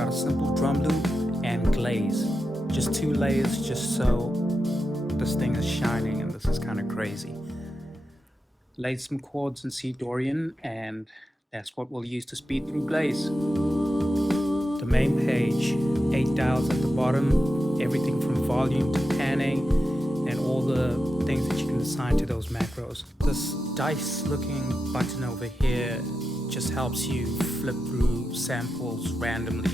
got a simple drum loop and glaze. Just 2 layers, just so this thing is shining, and this is kind of crazy. Laid some chords in C Dorian, and that's what we'll use to speed through Glaze. The main page, 8 dials at the bottom, everything from volume to panning, and all the things that you can assign to those macros. This dice looking button over here just helps you flip through samples randomly.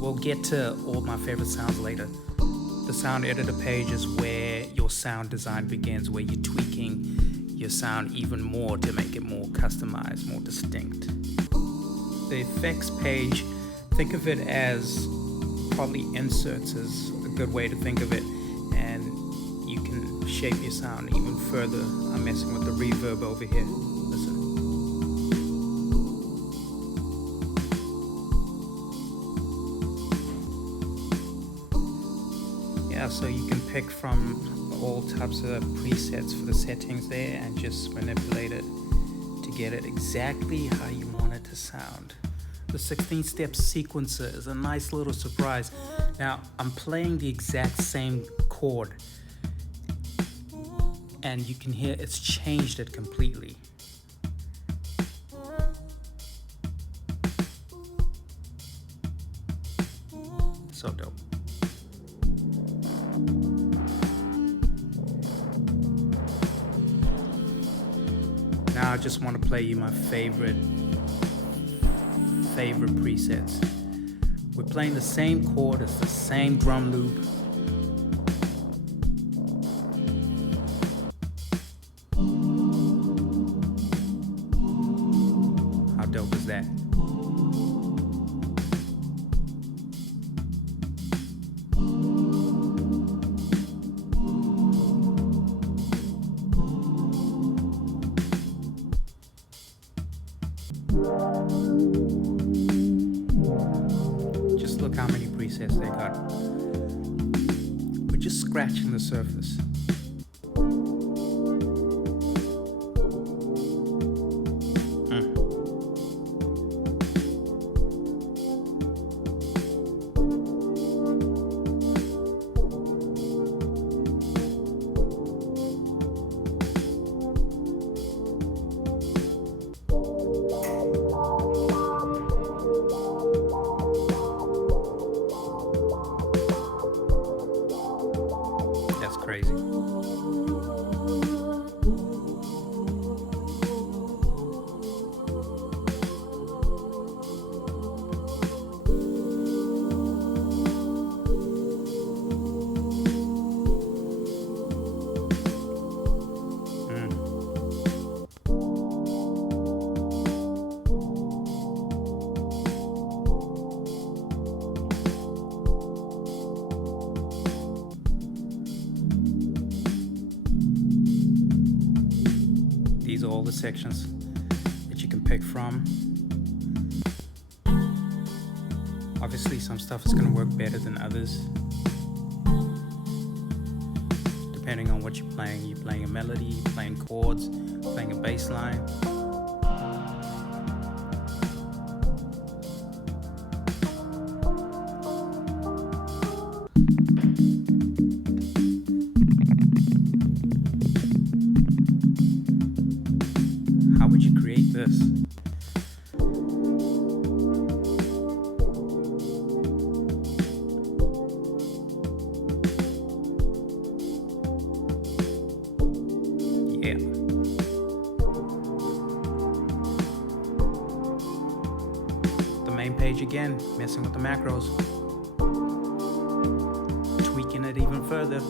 We'll get to all my favorite sounds later. The sound editor page is where your sound design begins, where you're tweaking your sound even more to make it more customized, more distinct. The effects page, think of it as probably inserts is a good way to think of it, and you can shape your sound even further. I'm messing with the reverb over here. Listen. Yeah, so you can pick from all types of presets for the settings there and just manipulate it to get it exactly how you want it to sound. The 16-step sequencer is a nice little surprise. Now, I'm playing the exact same chord, and you can hear it's changed it completely. So dope. Now I just want to play you my favorite presets. We're playing the same chord, it's the same drum loop. How dope is that? Just look how many presets they got. We're just scratching the surface. That's crazy. These are all the sections that you can pick from. Obviously, some stuff is going to work better than others, depending on what you're playing. You're playing a melody, you're playing chords, playing a bass line. How would you create this? Yeah. The main page again, messing with the macros. Tweaking it even further.